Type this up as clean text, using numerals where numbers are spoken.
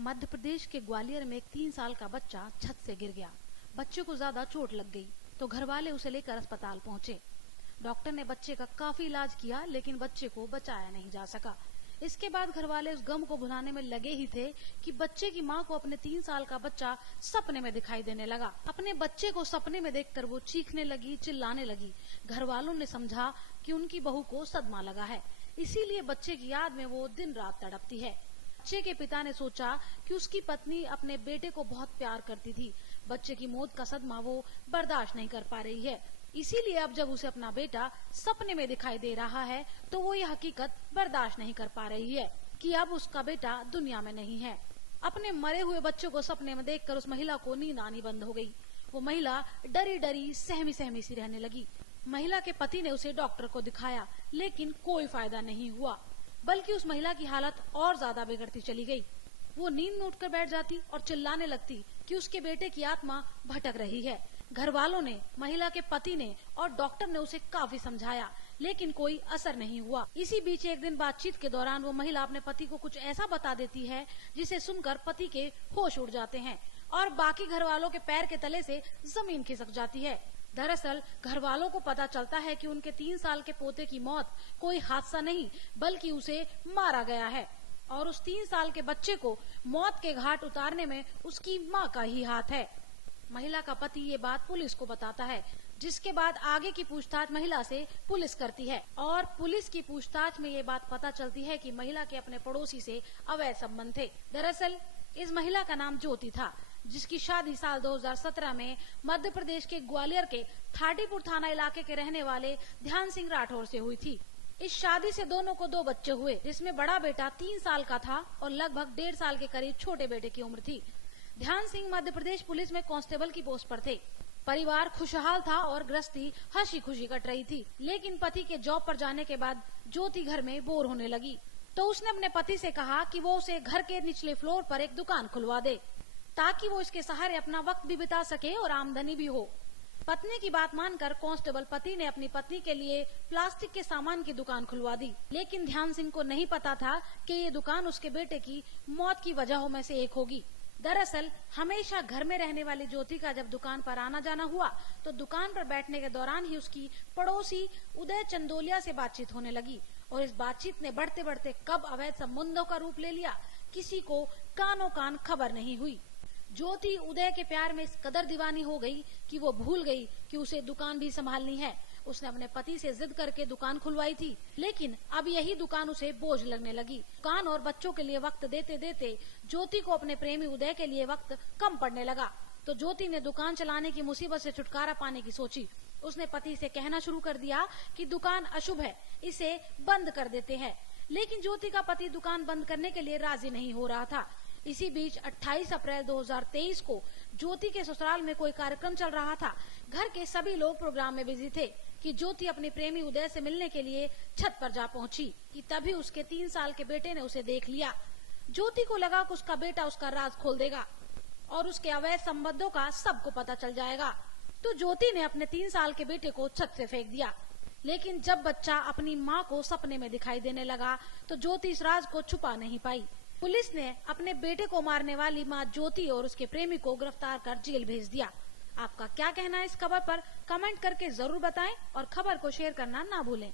मध्य प्रदेश के ग्वालियर में एक 3 साल का बच्चा छत से गिर गया। बच्चे को ज्यादा चोट लग गई तो घर वाले उसे लेकर अस्पताल पहुंचे। डॉक्टर ने बच्चे का काफी इलाज किया लेकिन बच्चे को बचाया नहीं जा सका। इसके बाद घर वाले उस गम को भुलाने में लगे ही थे कि बच्चे की मां को अपने 3 साल का बच्चा सपने में दिखाई देने लगा। अपने बच्चे को सपने में देखकर वो चीखने लगी, चिल्लाने लगी। घर वालों ने समझा कि उनकी बहू को सदमा लगा है, इसीलिए बच्चे की याद में वो दिन रात तड़पती है। बच्चे के पिता ने सोचा कि उसकी पत्नी अपने बेटे को बहुत प्यार करती थी। बच्चे की मौत का सदमा वो बर्दाश्त नहीं कर पा रही है, इसीलिए अब जब उसे अपना बेटा सपने में दिखाई दे रहा है तो वो यह हकीकत बर्दाश्त नहीं कर पा रही है कि अब उसका बेटा दुनिया में नहीं है। अपने मरे हुए बच्चे को सपने में देखकर उस महिला को नींद आनी बंद हो गई। वो महिला डरी डरी सहमी सहमी सी रहने लगी। महिला के पति ने उसे डॉक्टर को दिखाया लेकिन कोई फायदा नहीं हुआ, बल्कि उस महिला की हालत और ज्यादा बिगड़ती चली गई। वो नींद में उठकर बैठ जाती और चिल्लाने लगती कि उसके बेटे की आत्मा भटक रही है। घर वालों ने, महिला के पति ने और डॉक्टर ने उसे काफी समझाया लेकिन कोई असर नहीं हुआ। इसी बीच एक दिन बातचीत के दौरान वो महिला अपने पति को कुछ ऐसा बता देती है जिसे सुनकर पति के होश उड़ जाते हैं और बाकी घर वालों के पैर के तले से जमीन खिसक जाती है। दरअसल घर वालों को पता चलता है कि उनके 3 साल के पोते की मौत कोई हादसा नहीं बल्कि उसे मारा गया है और उस 3 साल के बच्चे को मौत के घाट उतारने में उसकी मां का ही हाथ है। महिला का पति ये बात पुलिस को बताता है, जिसके बाद आगे की पूछताछ महिला से पुलिस करती है और पुलिस की पूछताछ में ये बात पता चलती है कि महिला के अपने पड़ोसी से अवैध संबंध थे। दरअसल इस महिला का नाम ज्योति था, जिसकी शादी साल 2017 में मध्य प्रदेश के ग्वालियर के थाटीपुर थाना इलाके के रहने वाले ध्यान सिंह राठौर से हुई थी। इस शादी से दोनों को 2 बच्चे हुए, जिसमें बड़ा बेटा 3 साल का था और लगभग 1.5 साल के करीब छोटे बेटे की उम्र थी। ध्यान सिंह मध्य प्रदेश पुलिस में कांस्टेबल की पोस्ट पर थे। परिवार खुशहाल था और गृहस्थी हंसी खुशी कट रही थी, लेकिन पति के जॉब पर जाने के बाद ज्योति घर में बोर होने लगी तो उसने अपने पति से कहा कि वो उसे घर के निचले फ्लोर पर एक दुकान खुलवा दे ताकि वो इसके सहारे अपना वक्त भी बिता सके और आमदनी भी हो। पत्नी की बात मानकर कांस्टेबल पति ने अपनी पत्नी के लिए प्लास्टिक के सामान की दुकान खुलवा दी, लेकिन ध्यान सिंह को नहीं पता था कि ये दुकान उसके बेटे की मौत की वजहों में से एक होगी। दरअसल हमेशा घर में रहने वाली ज्योति का जब दुकान पर आना जाना हुआ तो दुकान पर बैठने के दौरान ही उसकी पड़ोसी उदय चंदोलिया से बातचीत होने लगी और इस बातचीत ने बढ़ते बढ़ते कब अवैध संबंधों का रूप ले लिया, किसी को कानों कान खबर नहीं हुई। ज्योति उदय के प्यार में इस कदर दीवानी हो गई कि वो भूल गई कि उसे दुकान भी संभालनी है। उसने अपने पति से जिद करके दुकान खुलवाई थी, लेकिन अब यही दुकान उसे बोझ लगने लगी। दुकान और बच्चों के लिए वक्त देते देते ज्योति को अपने प्रेमी उदय के लिए वक्त कम पड़ने लगा तो ज्योति ने दुकान चलाने की मुसीबत से छुटकारा पाने की सोची। उसने पति से कहना शुरू कर दिया कि दुकान अशुभ है, इसे बंद कर देते हैं, लेकिन ज्योति का पति दुकान बंद करने के लिए राजी नहीं हो रहा था। इसी बीच 28 अप्रैल 2023 को ज्योति के ससुराल में कोई कार्यक्रम चल रहा था। घर के सभी लोग प्रोग्राम में बिजी थे कि ज्योति अपने प्रेमी उदय से मिलने के लिए छत पर जा पहुंची कि तभी उसके 3 साल के बेटे ने उसे देख लिया। ज्योति को लगा कि उसका बेटा उसका राज खोल देगा और उसके अवैध संबंधों का सबको पता चल जाएगा, तो ज्योति ने अपने 3 साल के बेटे को छत से फेंक दिया। लेकिन जब बच्चा अपनी माँ को सपने में दिखाई देने लगा तो ज्योति इस राज को छुपा नहीं पाई। पुलिस ने अपने बेटे को मारने वाली मां ज्योति और उसके प्रेमी को गिरफ्तार कर जेल भेज दिया। आपका क्या कहना है इस खबर पर? कमेंट करके जरूर बताएं और खबर को शेयर करना ना भूलें।